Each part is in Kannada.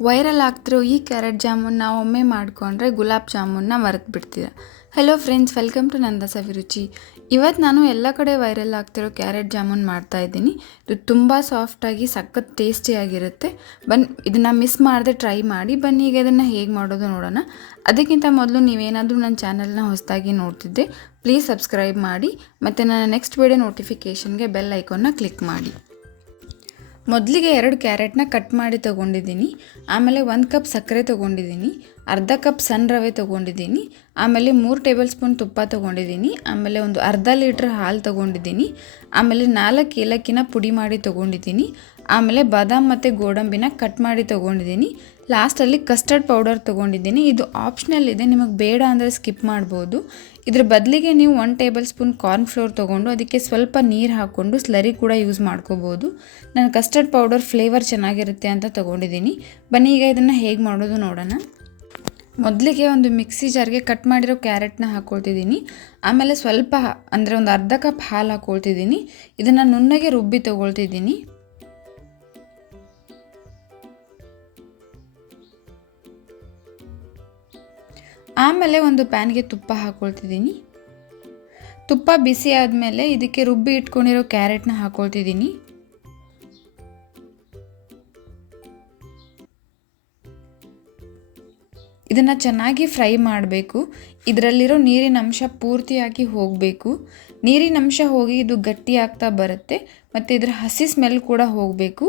ವೈರಲ್ ಆಗ್ತಿರೋ ಈ ಕ್ಯಾರೆಟ್ ಜಾಮೂನ್ನ ಒಮ್ಮೆ ಮಾಡಿಕೊಂಡ್ರೆ ಗುಲಾಬ್ ಜಾಮೂನ್ನ ಮರೆತು ಬಿಡ್ತೀರ. ಹಲೋ ಫ್ರೆಂಡ್ಸ್, ವೆಲ್ಕಮ್ ಟು ನಂದಾಸ್ ಅಭಿರುಚಿ. ಇವತ್ತು ನಾನು ಎಲ್ಲ ಕಡೆ ವೈರಲ್ ಆಗ್ತಿರೋ ಕ್ಯಾರೆಟ್ ಜಾಮೂನ್ ಮಾಡ್ತಾಯಿದ್ದೀನಿ. ಇದು ತುಂಬ ಸಾಫ್ಟಾಗಿ ಸಖತ್ ಟೇಸ್ಟಿಯಾಗಿರುತ್ತೆ. ಇದನ್ನು ಮಿಸ್ ಮಾಡದೆ ಟ್ರೈ ಮಾಡಿ. ಬನ್ನಿ ಈಗ ಇದನ್ನು ಹೇಗೆ ಮಾಡೋದು ನೋಡೋಣ. ಅದಕ್ಕಿಂತ ಮೊದಲು ನೀವೇನಾದರೂ ನನ್ನ ಚಾನಲ್ನ ಹೊಸದಾಗಿ ನೋಡ್ತಿದ್ದೆ ಪ್ಲೀಸ್ ಸಬ್ಸ್ಕ್ರೈಬ್ ಮಾಡಿ ಮತ್ತು ನನ್ನ ನೆಕ್ಸ್ಟ್ ವಿಡಿಯೋ ನೋಟಿಫಿಕೇಷನ್ಗೆ ಬೆಲ್ ಐಕಾನ್ನ ಕ್ಲಿಕ್ ಮಾಡಿ. ಮೊದಲಿಗೆ 2 ಕ್ಯಾರೆಟ್ನ ಕಟ್ ಮಾಡಿ ತೊಗೊಂಡಿದ್ದೀನಿ. ಆಮೇಲೆ 1 ಕಪ್ ಸಕ್ಕರೆ ತೊಗೊಂಡಿದ್ದೀನಿ, ಅರ್ಧ ಕಪ್ ಸಣ್ಣ ರವೆ ತೊಗೊಂಡಿದ್ದೀನಿ, ಆಮೇಲೆ 3 ಟೇಬಲ್ ಸ್ಪೂನ್ ತುಪ್ಪ ತೊಗೊಂಡಿದ್ದೀನಿ, ಆಮೇಲೆ ಒಂದು ಅರ್ಧ ಲೀಟ್ರ್ ಹಾಲು ತೊಗೊಂಡಿದ್ದೀನಿ, ಆಮೇಲೆ 4 ಏಲಕ್ಕಿನ ಪುಡಿ ಮಾಡಿ ತೊಗೊಂಡಿದ್ದೀನಿ, ಆಮೇಲೆ ಬಾದಾಮ್ ಮತ್ತು ಗೋಡಂಬಿನ ಕಟ್ ಮಾಡಿ ತೊಗೊಂಡಿದ್ದೀನಿ, ಲಾಸ್ಟಲ್ಲಿ ಕಸ್ಟರ್ಡ್ ಪೌಡರ್ ತೊಗೊಂಡಿದ್ದೀನಿ. ಇದು ಆಪ್ಷನಲ್ ಇದೆ, ನಿಮಗೆ ಬೇಡ ಅಂದರೆ ಸ್ಕಿಪ್ ಮಾಡ್ಬೋದು. ಇದ್ರ ಬದಲಿಗೆ ನೀವು 1 ಟೇಬಲ್ ಸ್ಪೂನ್ ಕಾರ್ನ್ ಫ್ಲೋರ್ ತೊಗೊಂಡು ಅದಕ್ಕೆ ಸ್ವಲ್ಪ ನೀರು ಹಾಕ್ಕೊಂಡು ಸ್ಲರಿ ಕೂಡ ಯೂಸ್ ಮಾಡ್ಕೋಬೋದು. ನಾನು ಕಸ್ಟರ್ಡ್ ಪೌಡರ್ ಫ್ಲೇವರ್ ಚೆನ್ನಾಗಿರುತ್ತೆ ಅಂತ ತೊಗೊಂಡಿದ್ದೀನಿ. ಬನ್ನಿ ಈಗ ಇದನ್ನು ಹೇಗೆ ಮಾಡೋದು ನೋಡೋಣ. ಮೊದಲಿಗೆ ಒಂದು ಮಿಕ್ಸಿ ಜಾರ್ಗೆ ಕಟ್ ಮಾಡಿರೋ ಕ್ಯಾರೆಟ್ನ ಹಾಕ್ಕೊಳ್ತಿದ್ದೀನಿ. ಆಮೇಲೆ ಸ್ವಲ್ಪ ಅಂದರೆ ಒಂದು ಅರ್ಧ ಕಪ್ ಹಾಲು ಹಾಕ್ಕೊಳ್ತಿದ್ದೀನಿ. ಇದನ್ನು ನುಣ್ಣಗೆ ರುಬ್ಬಿ ತೊಗೊಳ್ತಿದ್ದೀನಿ. ಆಮೇಲೆ ಒಂದು ಪ್ಯಾನ್ಗೆ ತುಪ್ಪ ಹಾಕ್ಕೊಳ್ತಿದ್ದೀನಿ. ತುಪ್ಪ ಬಿಸಿ ಆದಮೇಲೆ ಇದಕ್ಕೆ ರುಬ್ಬಿ ಇಟ್ಕೊಂಡಿರೋ ಕ್ಯಾರೆಟ್ನ ಹಾಕ್ಕೊಳ್ತಿದ್ದೀನಿ. ಇದನ್ನು ಚೆನ್ನಾಗಿ ಫ್ರೈ ಮಾಡಬೇಕು. ಇದರಲ್ಲಿರೋ ನೀರಿನ ಅಂಶ ಪೂರ್ತಿಯಾಗಿ ಹೋಗಬೇಕು. ನೀರಿನ ಅಂಶ ಹೋಗಿ ಇದು ಗಟ್ಟಿ ಆಗ್ತಾ ಬರುತ್ತೆ ಮತ್ತು ಇದರ ಹಸಿ ಸ್ಮೆಲ್ ಕೂಡ ಹೋಗಬೇಕು.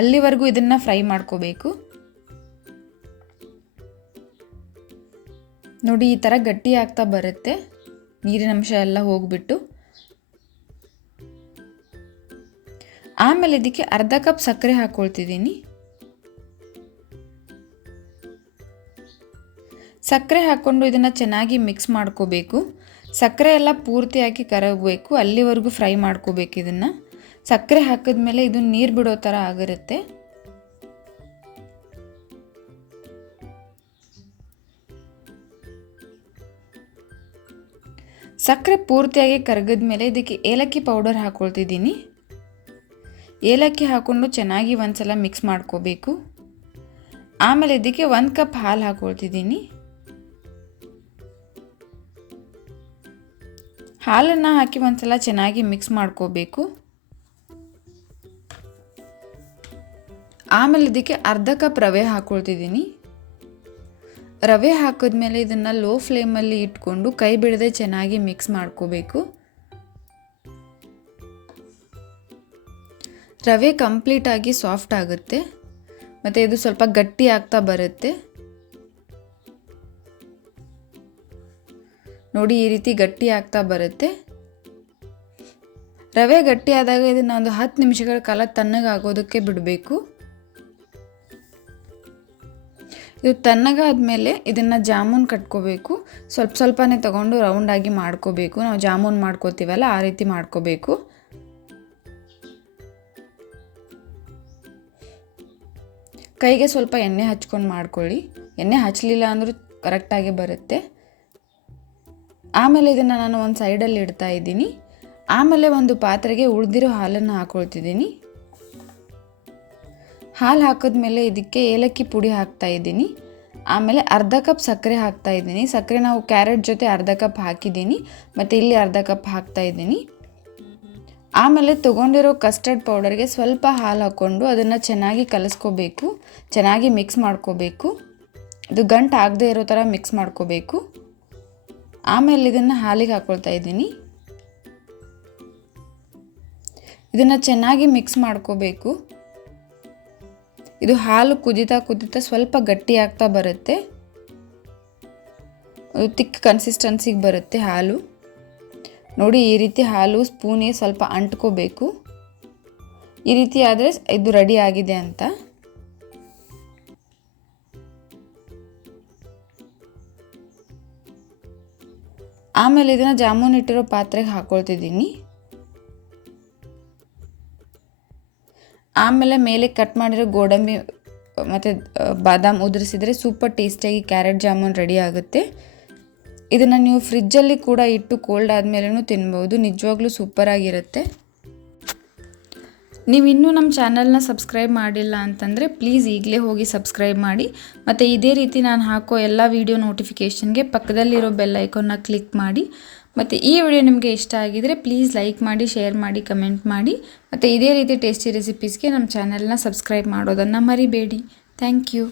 ಅಲ್ಲಿವರೆಗೂ ಇದನ್ನು ಫ್ರೈ ಮಾಡ್ಕೋಬೇಕು. ನೋಡಿ, ಈ ಥರ ಗಟ್ಟಿ ಆಗ್ತಾ ಬರುತ್ತೆ, ನೀರಿನ ಅಂಶ ಎಲ್ಲ ಹೋಗಿಬಿಟ್ಟು. ಆಮೇಲೆ ಇದಕ್ಕೆ ಅರ್ಧ ಕಪ್ ಸಕ್ಕರೆ ಹಾಕ್ಕೊಳ್ತಿದ್ದೀನಿ. ಸಕ್ಕರೆ ಹಾಕ್ಕೊಂಡು ಇದನ್ನು ಚೆನ್ನಾಗಿ ಮಿಕ್ಸ್ ಮಾಡ್ಕೋಬೇಕು. ಸಕ್ಕರೆ ಎಲ್ಲ ಪೂರ್ತಿಯಾಗಿ ಕರಗಬೇಕು, ಅಲ್ಲಿವರೆಗೂ ಫ್ರೈ ಮಾಡ್ಕೋಬೇಕು. ಇದನ್ನು ಸಕ್ಕರೆ ಹಾಕಿದ್ಮೇಲೆ ಇದು ನೀರು ಬಿಡೋ ಥರ ಆಗಿರುತ್ತೆ. ಸಕ್ಕರೆ ಪೂರ್ತಿಯಾಗಿ ಕರಗಿದ ಮೇಲೆ ಇದಕ್ಕೆ ಏಲಕ್ಕಿ ಪೌಡರ್ ಹಾಕ್ಕೊಳ್ತಿದ್ದೀನಿ. ಏಲಕ್ಕಿ ಹಾಕ್ಕೊಂಡು ಚೆನ್ನಾಗಿ ಒಂದ್ಸಲ ಮಿಕ್ಸ್ ಮಾಡ್ಕೋಬೇಕು. ಆಮೇಲೆ ಇದಕ್ಕೆ 1 ಕಪ್ ಹಾಲು ಹಾಕ್ಕೊಳ್ತಿದ್ದೀನಿ. ಹಾಲನ್ನು ಹಾಕಿ ಒಂದ್ಸಲ ಚೆನ್ನಾಗಿ ಮಿಕ್ಸ್ ಮಾಡ್ಕೋಬೇಕು. ಆಮೇಲೆ ಇದಕ್ಕೆ ಅರ್ಧ ಕಪ್ ರವೆ ಹಾಕ್ಕೊಳ್ತಿದ್ದೀನಿ. ರವೆ ಹಾಕಿದ್ಮೇಲೆ ಇದನ್ನು ಲೋ ಫ್ಲೇಮಲ್ಲಿ ಇಟ್ಕೊಂಡು ಕೈ ಬಿಡದೆ ಚೆನ್ನಾಗಿ ಮಿಕ್ಸ್ ಮಾಡ್ಕೋಬೇಕು. ರವೆ ಕಂಪ್ಲೀಟಾಗಿ ಸಾಫ್ಟ್ ಆಗುತ್ತೆ ಮತ್ತು ಇದು ಸ್ವಲ್ಪ ಗಟ್ಟಿ ಆಗ್ತಾ ಬರುತ್ತೆ. ನೋಡಿ, ಈ ರೀತಿ ಗಟ್ಟಿ ಆಗ್ತಾ ಬರುತ್ತೆ. ರವೆ ಗಟ್ಟಿ ಆದಾಗ ಇದನ್ನು ಒಂದು 10 ನಿಮಿಷಗಳ ಕಾಲ ತಣ್ಣಗಾಗೋದಕ್ಕೆ ಬಿಡಬೇಕು. ಇದು ತಣ್ಣಗಾದ್ಮೇಲೆ ಇದನ್ನು ಜಾಮೂನ್ ಕಟ್ಕೋಬೇಕು. ಸ್ವಲ್ಪನೇ ತಗೊಂಡು ರೌಂಡಾಗಿ ಮಾಡ್ಕೋಬೇಕು. ನಾವು ಜಾಮೂನ್ ಮಾಡ್ಕೋತೀವಲ್ಲ ಆ ರೀತಿ ಮಾಡ್ಕೋಬೇಕು. ಕೈಗೆ ಸ್ವಲ್ಪ ಎಣ್ಣೆ ಹಚ್ಕೊಂಡು ಮಾಡ್ಕೊಳ್ಳಿ. ಎಣ್ಣೆ ಹಚ್ಚಲಿಲ್ಲ ಅಂದರೂ ಕರೆಕ್ಟಾಗಿ ಬರುತ್ತೆ. ಆಮೇಲೆ ಇದನ್ನು ನಾನು ಒಂದು ಸೈಡಲ್ಲಿ ಇಡ್ತಾ ಇದ್ದೀನಿ. ಆಮೇಲೆ ಒಂದು ಪಾತ್ರೆಗೆ ಉಳಿದಿರೋ ಹಾಲನ್ನು ಹಾಕ್ಕೊಳ್ತಿದ್ದೀನಿ. ಹಾಲು ಹಾಕಿದ್ಮೇಲೆ ಇದಕ್ಕೆ ಏಲಕ್ಕಿ ಪುಡಿ ಹಾಕ್ತಾ ಇದ್ದೀನಿ. ಆಮೇಲೆ ಅರ್ಧ ಕಪ್ ಸಕ್ಕರೆ ಹಾಕ್ತಾ ಇದ್ದೀನಿ. ಸಕ್ಕರೆ ನಾವು ಕ್ಯಾರೆಟ್ ಜೊತೆ ಅರ್ಧ ಕಪ್ ಹಾಕಿದ್ದೀನಿ ಮತ್ತು ಇಲ್ಲಿ ಅರ್ಧ ಕಪ್ ಹಾಕ್ತಾ ಇದ್ದೀನಿ. ಆಮೇಲೆ ತೊಗೊಂಡಿರೋ ಕಸ್ಟರ್ಡ್ ಪೌಡರ್ಗೆ ಸ್ವಲ್ಪ ಹಾಲು ಹಾಕ್ಕೊಂಡು ಅದನ್ನು ಚೆನ್ನಾಗಿ ಕಲಿಸ್ಕೋಬೇಕು. ಚೆನ್ನಾಗಿ ಮಿಕ್ಸ್ ಮಾಡ್ಕೋಬೇಕು. ಇದು ಗಂಟು ಆಗದೆ ಇರೋ ಥರ ಮಿಕ್ಸ್ ಮಾಡ್ಕೋಬೇಕು. ಆಮೇಲೆ ಇದನ್ನು ಹಾಲಿಗೆ ಹಾಕ್ಕೊಳ್ತಾ ಇದ್ದೀನಿ. ಇದನ್ನು ಚೆನ್ನಾಗಿ ಮಿಕ್ಸ್ ಮಾಡ್ಕೋಬೇಕು. ಇದು ಹಾಲು ಕುದೀತಾ ಸ್ವಲ್ಪ ಗಟ್ಟಿ ಆಗ್ತಾ ಬರುತ್ತೆ. ತಿಕ್ ಕನ್ಸಿಸ್ಟೆನ್ಸಿಗೆ ಬರುತ್ತೆ ಹಾಲು. ನೋಡಿ, ಈ ರೀತಿ ಹಾಲು ಸ್ಪೂನಿಗೆ ಸ್ವಲ್ಪ ಅಂಟ್ಕೋಬೇಕು. ಈ ರೀತಿ ಆದರೆ ಇದು ರೆಡಿ ಆಗಿದೆ ಅಂತ. ಆಮೇಲೆ ಇದನ್ನು ಜಾಮೂನ್ ಇಟ್ಟಿರೋ ಪಾತ್ರೆಗೆ ಹಾಕ್ಕೊಳ್ತಿದ್ದೀನಿ. ಆಮೇಲೆ ಮೇಲೆ ಕಟ್ ಮಾಡಿರೋ ಗೋಡಂಬಿ ಮತ್ತು ಬಾದಾಮ್ ಉದುರಿಸಿದರೆ ಸೂಪರ್ ಟೇಸ್ಟಿಯಾಗಿ ಕ್ಯಾರೆಟ್ ಜಾಮೂನ್ ರೆಡಿ ಆಗುತ್ತೆ. ಇದನ್ನು ನೀವು ಫ್ರಿಜ್ಜಲ್ಲಿ ಕೂಡ ಇಟ್ಟು ಕೋಲ್ಡ್ ಆದಮೇಲೂ ತಿನ್ಬೋದು. ನಿಜವಾಗ್ಲೂ ಸೂಪರಾಗಿರುತ್ತೆ. ನೀವು ಇನ್ನೂ ನಮ್ಮ ಚಾನಲ್ನ ಸಬ್ಸ್ಕ್ರೈಬ್ ಮಾಡಿಲ್ಲ ಅಂತಂದರೆ ಪ್ಲೀಸ್ ಈಗಲೇ ಹೋಗಿ ಸಬ್ಸ್ಕ್ರೈಬ್ ಮಾಡಿ. ಮತ್ತು ಇದೇ ರೀತಿ ನಾನು ಹಾಕೋ ಎಲ್ಲ ವೀಡಿಯೋ ನೋಟಿಫಿಕೇಷನ್ಗೆ ಪಕ್ಕದಲ್ಲಿರೋ ಬೆಲ್ ಐಕಾನ್ನ ಕ್ಲಿಕ್ ಮಾಡಿ. ಮತ್ತು ಈ ವಿಡಿಯೋ ನಿಮಗೆ ಇಷ್ಟ ಆಗಿದರೆ ಪ್ಲೀಸ್ ಲೈಕ್ ಮಾಡಿ, ಶೇರ್ ಮಾಡಿ, ಕಮೆಂಟ್ ಮಾಡಿ. ಮತ್ತು ಇದೇ ರೀತಿ ಟೇಸ್ಟಿ ರೆಸಿಪೀಸ್ಗೆ ನಮ್ಮ ಚಾನಲ್ನ ಸಬ್ಸ್ಕ್ರೈಬ್ ಮಾಡೋದನ್ನು ಮರಿಬೇಡಿ. Thank you.